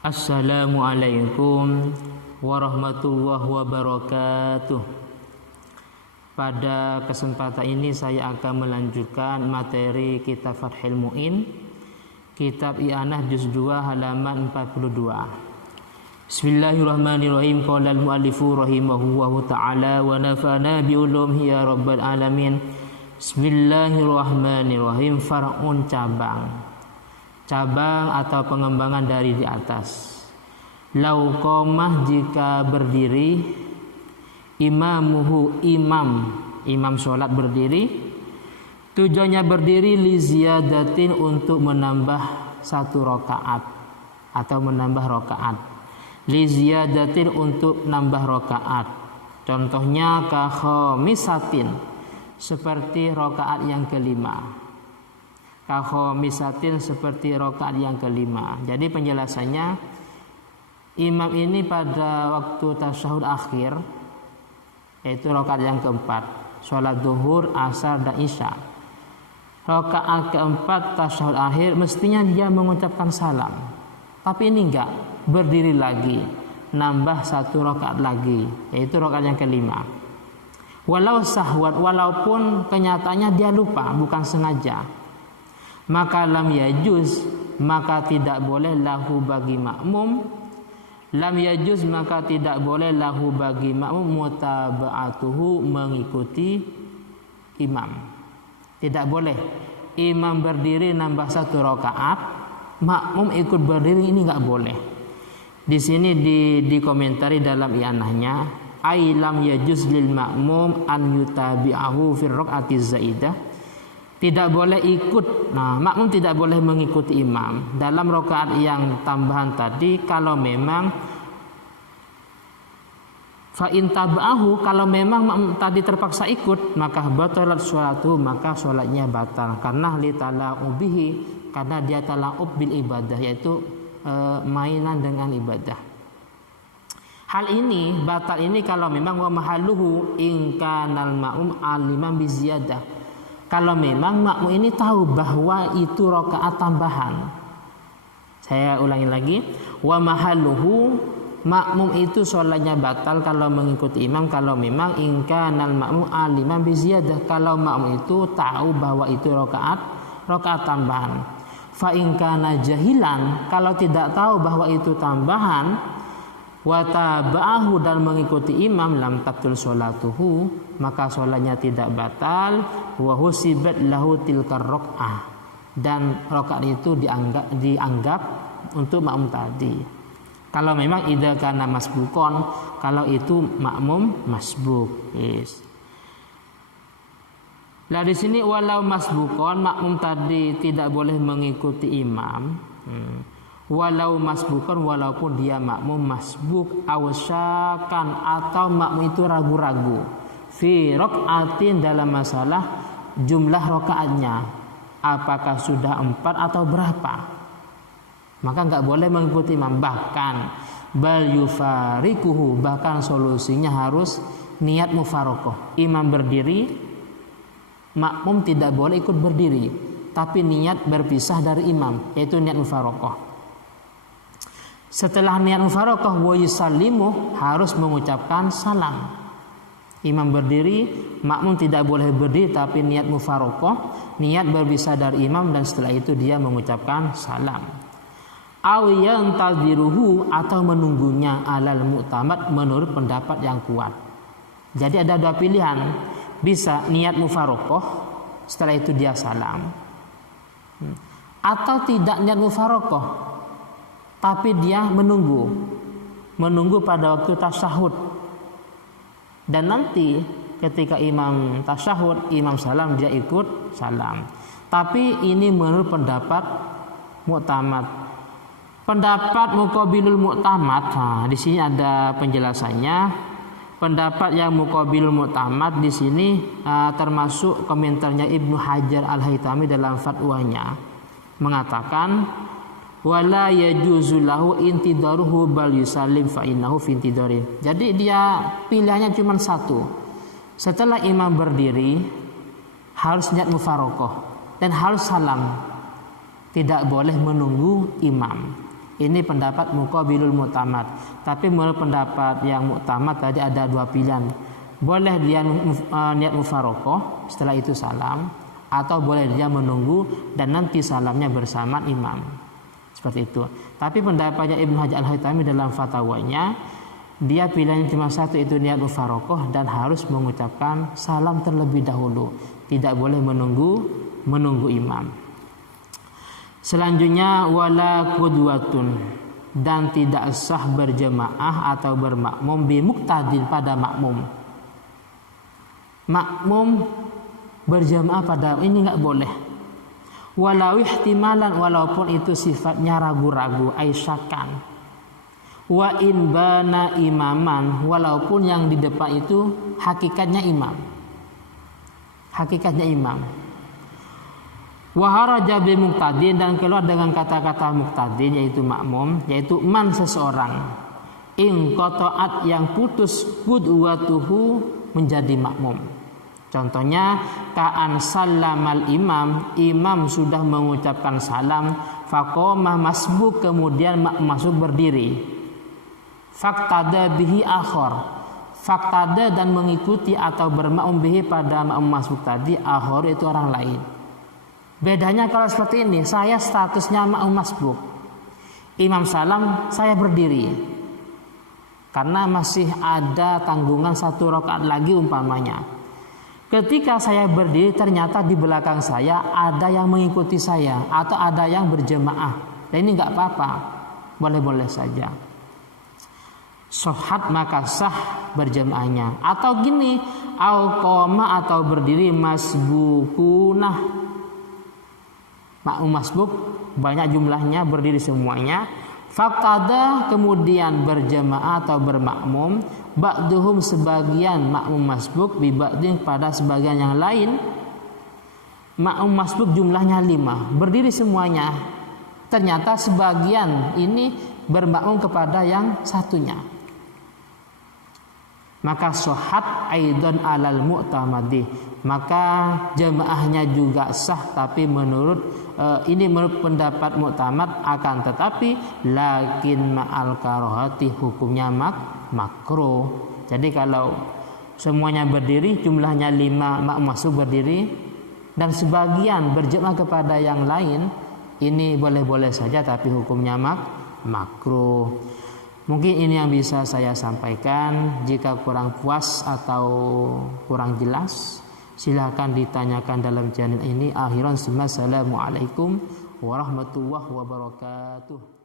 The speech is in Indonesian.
Assalamualaikum warahmatullahi wabarakatuh. Pada kesempatan ini saya akan melanjutkan materi kitab Fathul Mu'in, kitab I'anah juz 2 halaman 42. Bismillahirrahmanirrahim. Qala al-muallifu rahimahullahu ta'ala wa nafa'ana bi ulumihi ya rabbal alamin. Bismillahirrahmanirrahim. Far'un, cabang atau pengembangan dari di atas. Lauqamah, jika berdiri, imamuhu, imam sholat berdiri, tujuannya berdiri li ziyadatin, untuk menambah satu rakaat atau menambah rakaat. Li ziyadatin, untuk nambah rakaat. Contohnya ka khamisatin, seperti rakaat yang kelima. Kahhomisatin, seperti rakaat yang kelima. Jadi penjelasannya, imam ini pada waktu tasyahud akhir, yaitu rakaat yang keempat, sholat duhur, asar, dan isya. Rakaat keempat tasyahud akhir mestinya dia mengucapkan salam, tapi ini enggak, berdiri lagi, nambah satu rakaat lagi, yaitu rakaat yang kelima. Walau sahwat, walaupun kenyataannya dia lupa, bukan sengaja, maka lam yajuz, maka tidak boleh lahu bagi makmum, lam yajuz, maka tidak boleh lahu bagi makmum mutaba'atuhu, mengikuti imam. Tidak boleh imam berdiri nambah satu rakaat, makmum ikut berdiri, ini enggak boleh. Di sini dikomentari dalam i'anahnya, ai lam yajuz lil makmum an yutabi'ahu fi raq'ati zaidah. Tidak boleh ikut, makmum tidak boleh mengikuti imam dalam rakaat yang tambahan tadi, kalau memang fa in taba'ahu, kalau memang makmum tadi terpaksa ikut, maka batalat sholatuhu, maka sholatnya batal, karena li tala'ubihi, karena dia tala'ub bil ibadah, yaitu mainan dengan ibadah. Hal ini batal ini kalau memang wa mahalluhu in kanal ma'mum aliman bi ziyadah, kalau memang makmum ini tahu bahwa itu rakaat tambahan. Saya ulangi lagi, wa mahalluhu, makmum itu sholatnya batal kalau mengikuti imam, kalau memang in kanal ma'mum aliman bi ziyadah, kalau makmum itu tahu bahwa itu rakaat tambahan. Fa in kana jahilan, kalau tidak tahu bahwa itu tambahan, wa taba'ahu, dan mengikuti imam, lam tabtul sholatuhu, maka sholatnya tidak batal. Wa husibat lahu tilkar raq'ah, dan rakaat itu dianggap untuk makmum tadi. Kalau memang idza kana masbukon, kalau itu makmum masbuk. Yes. Lah di sini walau masbukon, makmum tadi tidak boleh mengikuti imam. Walau masbukon, walaupun dia makmum masbuk, awsyakan, atau makmum itu ragu-ragu, fi raq'atin, dalam masalah jumlah rakaatnya, apakah sudah 4 atau berapa, maka enggak boleh mengikuti imam. Bahkan bal yufarikuhu, bahkan solusinya harus niat mufarokoh. Imam berdiri, makmum tidak boleh ikut berdiri, tapi niat berpisah dari imam, yaitu niat mufarokoh. Setelah niat mufarokoh, wa yusallimu, harus mengucapkan salam. Imam berdiri, makmum tidak boleh berdiri, tapi niat mufarokoh, niat berpisah dari imam, dan setelah itu dia mengucapkan salam. Aw yantadhiruhu, atau menunggunya, alal mu'tamad, menurut pendapat yang kuat. Jadi ada dua pilihan, bisa niat mufarokoh, setelah itu dia salam, atau tidak niat mufarokoh, tapi dia menunggu pada waktu tasyahud, dan nanti ketika imam tasyahud, imam salam, dia ikut salam. Tapi ini menurut pendapat mu'tamad. Pendapat muqabilul mu'tamad, di sini ada penjelasannya. Pendapat yang muqabilul mu'tamad di sini termasuk komentarnya Ibnu Hajar Al-Haytami dalam fatwanya, mengatakan wala yajuzu lahu intidaruhu bal yusallim fa innahu fi intidari. Jadi dia pilihannya cuma satu. Setelah imam berdiri harus niat mufarokoh dan harus salam. Tidak boleh menunggu imam. Ini pendapat muqabilul mu'tamad. Tapi menurut pendapat yang mu'tamad tadi ada dua pilihan. Boleh dia niat mufaroqah, setelah itu salam, atau boleh dia menunggu dan nanti salamnya bersama imam. Seperti itu. Tapi pendapatnya Ibnu Hajar Al-Haytami dalam fatwanya, dia pilihannya cuma satu, itu niat mufaroqah dan harus mengucapkan salam terlebih dahulu. Tidak boleh menunggu imam. Selanjutnya wala qudwatun, dan tidak sah berjemaah atau bermakmum bi muqtadin pada makmum. Makmum berjemaah pada ini enggak boleh. Walau ihtimalan, walaupun itu sifatnya ragu-ragu, aisyakan. Wa in bana imaman, walaupun yang di depan itu hakikatnya imam. Hakikatnya imam. Wa haraja bi muqtadin, dan keluar dengan kata-kata muqtadin yaitu makmum, yaitu man seseorang in qata'at yang putus qudwatuhu menjadi makmum. Contohnya ka'an sallamal imam sudah mengucapkan salam, faqama masbuk, kemudian masuk berdiri, faqtada bihi akhar, faqtada dan mengikuti atau bermakmum bihi pada makmum masbuk tadi, akhar itu orang lain. Bedanya kalau seperti ini, saya statusnya makmum masbuk, imam salam, saya berdiri karena masih ada tanggungan 1 rakaat lagi umpamanya. Ketika saya berdiri, ternyata di belakang saya ada yang mengikuti saya atau ada yang berjemaah. Dan ini nggak apa-apa, boleh-boleh saja. Sohat maka sah berjemaahnya. Atau gini, au qoma atau berdiri masbukunah. Makmum masbuk banyak jumlahnya, berdiri semuanya. Faqada kemudian berjemaah atau bermakmum, ba'duhum sebagian makmum masbuk bi ba'din pada sebagian yang lain. Makmum masbuk jumlahnya 5, berdiri semuanya. Ternyata sebagian ini bermakmum kepada yang satunya. Maka sohat aidan alal mu'tamadi, maka jemaahnya juga sah, tapi menurut pendapat mu'tamad, akan tetapi lakin ma'al karohati, hukumnya makruh. Jadi kalau semuanya berdiri, jumlahnya 5 makmum masuk berdiri, dan sebagian berjemaah kepada yang lain, ini boleh-boleh saja, tapi hukumnya makruh. Mungkin ini yang bisa saya sampaikan. Jika kurang puas atau kurang jelas, silakan ditanyakan dalam channel ini. Akhiran, assalamualaikum warahmatullahi wabarakatuh.